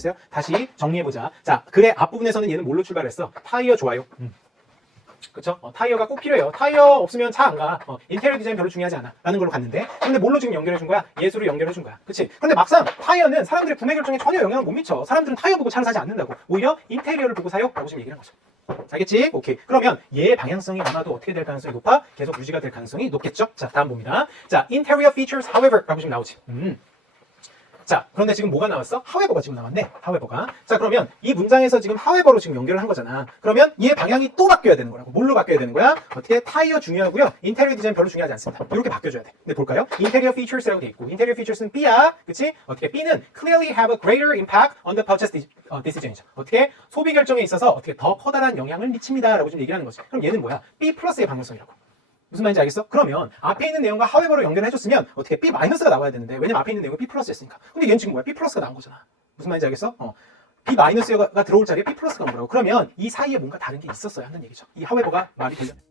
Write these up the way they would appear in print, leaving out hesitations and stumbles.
알겠어요? 다시 정리해보자. 자, 글의 앞부분에서는 얘는 뭘로 출발했어? 타이어 좋아요. 그쵸? 타이어가 꼭 필요해요. 타이어 없으면 차 안 가. 인테리어 디자인 별로 중요하지 않아. 라는 걸로 갔는데, 근데 뭘로 지금 연결해준 거야? 예술을 연결해준 거야. 그치? 근데 막상 타이어는 사람들의 구매 결정에 전혀 영향을 못 미쳐. 사람들은 타이어 보고 차를 사지 않는다고. 오히려 인테리어를 보고 사요? 라고 지금 얘기를 한 거죠. 알겠지? 오케이. 그러면 얘의 방향성이 아마도 어떻게 될 가능성이 높아? 계속 유지가 될 가능성이 높겠죠? 자, 다음 봅니다. 자, interior features however 라고 지금 나오지. 자, 그런데 지금 뭐가 나왔어? however가 지금 나왔네. however가. 자, 그러면 이 문장에서 지금 however로 지금 연결을 한 거잖아. 그러면 얘 방향이 또 바뀌어야 되는 거라고. 뭘로 바뀌어야 되는 거야? 어떻게? 타이어 중요하고요. 인테리어 디자인 별로 중요하지 않습니다. 이렇게 바뀌어줘야 돼. 근데 볼까요? interior features라고 돼 있고, interior features는 B야. 그치? 어떻게? B는 clearly have a greater impact on the purchase decision. 어떻게? 소비 결정에 있어서 어떻게 더 커다란 영향을 미칩니다. 라고 지금 얘기를 하는 거지. 그럼 얘는 뭐야? B 플러스의 방향성이라고. 무슨 말인지 알겠어? 그러면 앞에 있는 내용과 however로 연결해줬으면 어떻게 B 마이너스가 나와야 되는데, 왜냐면 앞에 있는 내용은 B 플러스였으니까. 근데 얘는 지금 뭐야? B 플러스가 나온 거잖아. 무슨 말인지 알겠어? B 마이너스가 들어올 자리에 B 플러스가 온 거라고. 그러면 이 사이에 뭔가 다른 게 있었어야 한다는 얘기죠. 이 however가 말이 되려면.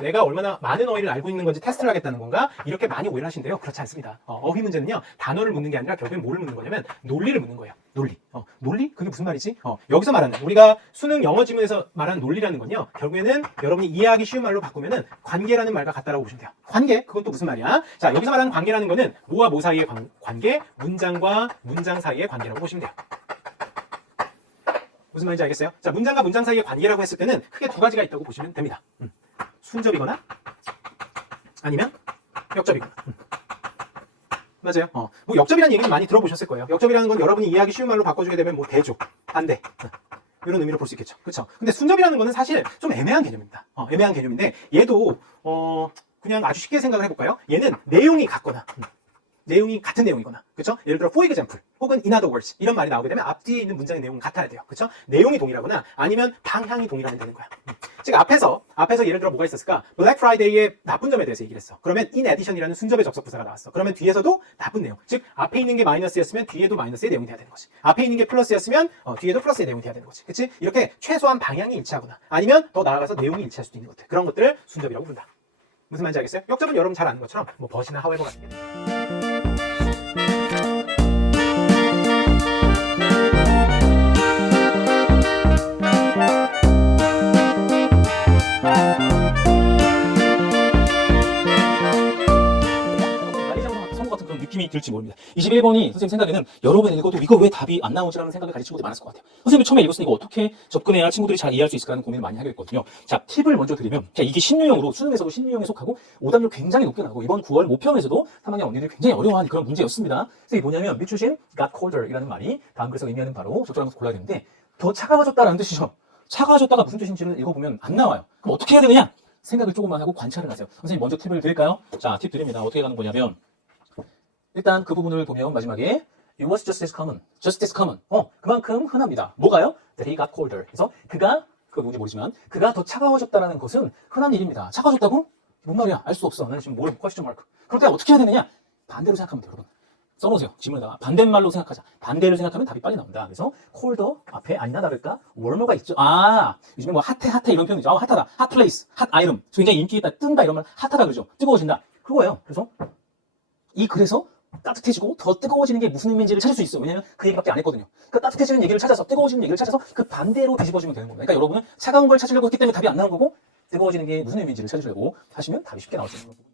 내가 얼마나 많은 어휘를 알고 있는 건지 테스트를 하겠다는 건가? 이렇게 많이 오해를 하신대요. 그렇지 않습니다. 어휘 문제는요, 단어를 묻는 게 아니라 결국엔 뭐를 묻는 거냐면 논리를 묻는 거예요. 논리. 논리? 그게 무슨 말이지? 여기서 말하는, 우리가 수능 영어 지문에서 말하는 논리라는 건요, 결국에는 여러분이 이해하기 쉬운 말로 바꾸면은 관계라는 말과 같다라고 보시면 돼요. 관계? 그건 또 무슨 말이야? 자, 여기서 말하는 관계라는 거는 뭐와 뭐 사이의 관계, 문장과 문장 사이의 관계라고 보시면 돼요. 무슨 말인지 알겠어요? 자, 문장과 문장 사이의 관계라고 했을 때는 크게 두 가지가 있다고 보시면 됩니다. 순접이거나 아니면 역접이거나. 맞아요. 뭐 역접이라는 얘기는 많이 들어보셨을 거예요. 역접이라는 건 여러분이 이해하기 쉬운 말로 바꿔주게 되면 뭐 대조, 반대 이런 의미로 볼 수 있겠죠. 그렇죠? 근데 순접이라는 거는 사실 좀 애매한 개념입니다. 애매한 개념인데 얘도 그냥 아주 쉽게 생각을 해볼까요? 얘는 내용이 같거나 내용이 같은 내용이거나, 그렇죠? 예를 들어 for example 혹은 in other words 이런 말이 나오게 되면 앞뒤에 있는 문장의 내용은 같아야 돼요. 그렇죠? 내용이 동일하거나 아니면 방향이 동일하면 되는 거야. 즉 앞에서 예를 들어 뭐가 있었을까? 블랙 프라이데이의 나쁜 점에 대해서 얘기를 했어. 그러면 in addition이라는 순접의 접속부사가 나왔어. 그러면 뒤에서도 나쁜 내용, 즉 앞에 있는 게 마이너스였으면 뒤에도 마이너스의 내용이 돼야 되는 거지. 앞에 있는 게 플러스였으면 뒤에도 플러스의 내용이 돼야 되는 거지. 그렇지? 이렇게 최소한 방향이 일치하거나 아니면 더 나아가서 내용이 일치할 수도 있는 것들, 그런 것들을 순접이라고 부른다. 무슨 말인지 알겠어요? 역접은 여러분 잘 아는 것처럼 뭐 but이나 however 같은 게. 느낌이 들지 모릅니다. 21번이 선생님 생각에는 여러 번 읽어도 이거 왜 답이 안 나오지라는 생각을 가진 친구들이 많았을 것 같아요. 선생님이 처음에 읽었을 때 이거 어떻게 접근해야 친구들이 잘 이해할 수 있을까라는 고민을 많이 하게 됐거든요. 자, 팁을 먼저 드리면, 자, 이게 신유형으로 수능에서도 신유형에 속하고 오답률 굉장히 높게 나오고 이번 9월 모평에서도 3학년 언니들이 굉장히 어려워하는 그런 문제였습니다. 그래서 이게 뭐냐면 밀출신 got colder이라는 말이 다음 글에서 의미하는 바로 적절한 것을 골라야 되는데, 더 차가워졌다라는 뜻이죠. 차가워졌다가 무슨 뜻인지를 읽어보면 안 나와요. 그럼 어떻게 해야 되느냐? 생각을 조금만 하고 관찰을 하세요. 선생님 먼저 팁을 드릴까요? 자, 팁 드립니다. 어떻게 가는 거냐면, 일단 그 부분을 보면 마지막에 It was just as common. just as common. 그만큼 흔합니다. 뭐가요? That he got colder. 그래서 그가, 그거 누군지 모르지만 그가 더 차가워졌다는 것은 흔한 일입니다. 차가워졌다고? 뭔 말이야? 알 수 없어. 나는 지금 뭘 question mark. 그럴 때 어떻게 해야 되느냐? 반대로 생각하면 돼요, 여러분. 써놓으세요. 지문에다가 반대말로 생각하자. 반대로 생각하면 답이 빨리 나온다. 그래서 colder 앞에 아니나 다를까 warmer가 있죠. 요즘에 뭐 핫해 이런 표현 있죠. 핫하다, hot place, hot item. 굉장히 인기 있다, 뜬다 이런 말 핫하다 그러죠. 뜨거워진다. 그거예요. 그래서 이 글에서 따뜻해지고 더 뜨거워지는 게 무슨 의미인지를 찾을 수 있어. 왜냐면 그 얘기밖에 안 했거든요. 그 따뜻해지는 얘기를 찾아서, 뜨거워지는 얘기를 찾아서 그 반대로 뒤집어지면 되는 겁니다. 그러니까 여러분은 차가운 걸 찾으려고 했기 때문에 답이 안 나온 거고, 뜨거워지는 게 무슨 의미인지를 찾으려고 하시면 답이 쉽게 나올 수 있는 거고.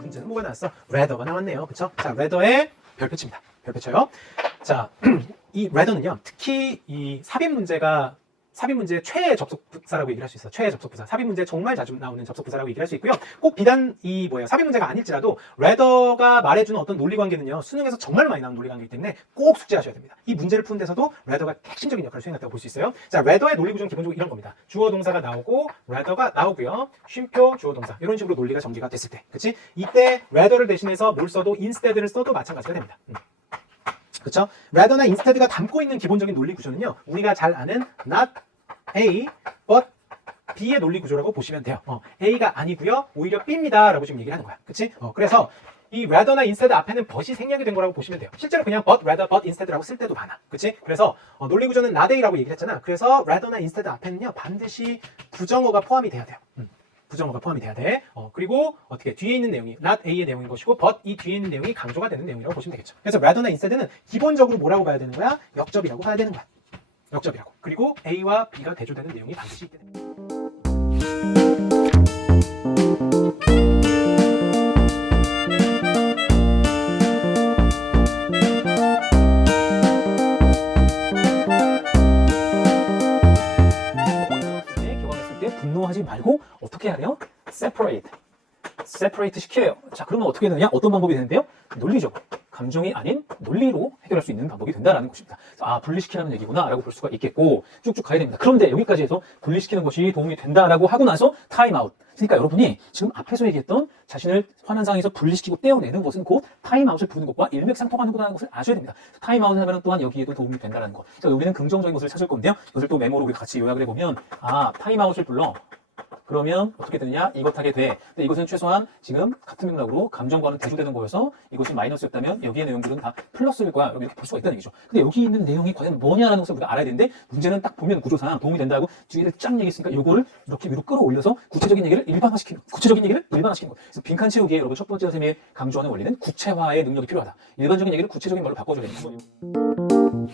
문제는 뭐가 나왔어? rather가 나왔네요. 그쵸? 자, rather의 별표 칩니다. 별표 쳐요. 자, 이 rather는요, 특히 이 삽입 문제가 삽입 문제 최애 접속 부사라고 얘기를 할 수 있어. 최애 접속 부사. 삽입 문제 정말 자주 나오는 접속 부사라고 얘기를 할 수 있고요. 꼭 비단 삽입 문제가 아닐지라도 rather가 말해주는 어떤 논리 관계는요. 수능에서 정말 많이 나오는 논리 관계이기 때문에 꼭 숙지하셔야 됩니다. 이 문제를 푸는 데서도 rather가 핵심적인 역할을 수행했다고 볼 수 있어요. 자, rather의 논리 구조는 기본적으로 이런 겁니다. 주어 동사가 나오고 rather가 나오고요. 쉼표 주어 동사. 이런 식으로 논리가 전개가 됐을 때. 그치? 이때 rather를 대신해서 뭘 써도 instead를 써도 마찬가지가 됩니다. 그쵸? rather나 instead가 담고 있는 기본적인 논리 구조는요. 우리가 잘 아는 not A, but B의 논리 구조라고 보시면 돼요. A가 아니고요. 오히려 B입니다. 라고 지금 얘기를 하는 거야. 그치? 그래서 이 rather나 instead 앞에는 but이 생략이 된 거라고 보시면 돼요. 실제로 그냥 but, rather, but, instead라고 쓸 때도 많아. 그치? 그래서 논리 구조는 not A라고 얘기를 했잖아. 그래서 rather나 instead 앞에는요. 반드시 부정어가 포함이 돼야 돼요. 부정어가 포함이 돼야 돼. 그리고 어떻게 뒤에 있는 내용이 not A의 내용인 것이고 but 이 뒤에 있는 내용이 강조가 되는 내용이라고 보시면 되겠죠. 그래서 rather나 instead는 기본적으로 뭐라고 봐야 되는 거야? 역접이라고 봐야 되는 거야. 역접이라고. 그리고 A와 B가 대조되는 내용이 반드시 있게 됩니다. 교감했을 때 분노하지 말고 어떻게 해야 돼요? separate 시켜요. 자, 그러면 어떻게 되느냐? 어떤 방법이 되는데요? 논리적으로. 감정이 아닌 논리로 해결할 수 있는 방법이 된다라는 것입니다. 아, 분리시키라는 얘기구나 라고 볼 수가 있겠고 쭉쭉 가야 됩니다. 그런데 여기까지 해서 분리시키는 것이 도움이 된다라고 하고 나서 타임아웃. 그러니까 여러분이 지금 앞에서 얘기했던 자신을 화난 상황에서 분리시키고 떼어내는 것은 곧 타임아웃을 부르는 것과 일맥상통하는 거라는 것을 아셔야 됩니다. 타임아웃을 하면 또한 여기에도 도움이 된다는 것. 자, 여기는 긍정적인 것을 찾을 건데요. 이것을 또 메모로 같이 요약을 해보면 타임아웃을 불러. 그러면 어떻게 되느냐? 이것 하게 돼. 근데 이것은 최소한 지금 같은 맥락으로 감정과는 대조되는 거여서 이것이 마이너스였다면 여기의 내용들은 다 플러스일 거야. 이렇게 볼 수가 있다는 얘기죠. 근데 여기 있는 내용이 과연 뭐냐라는 것을 우리가 알아야 되는데 문제는 딱 보면 구조상 도움이 된다고 뒤에 쫙 얘기했으니까 이거를 이렇게 위로 끌어올려서 구체적인 얘기를 일반화시키는 거. 그래서 빈칸 채우기에 여러분 첫 번째 선생님이 강조하는 원리는 구체화의 능력이 필요하다. 일반적인 얘기를 구체적인 말로 바꿔줘야 되는 거예요.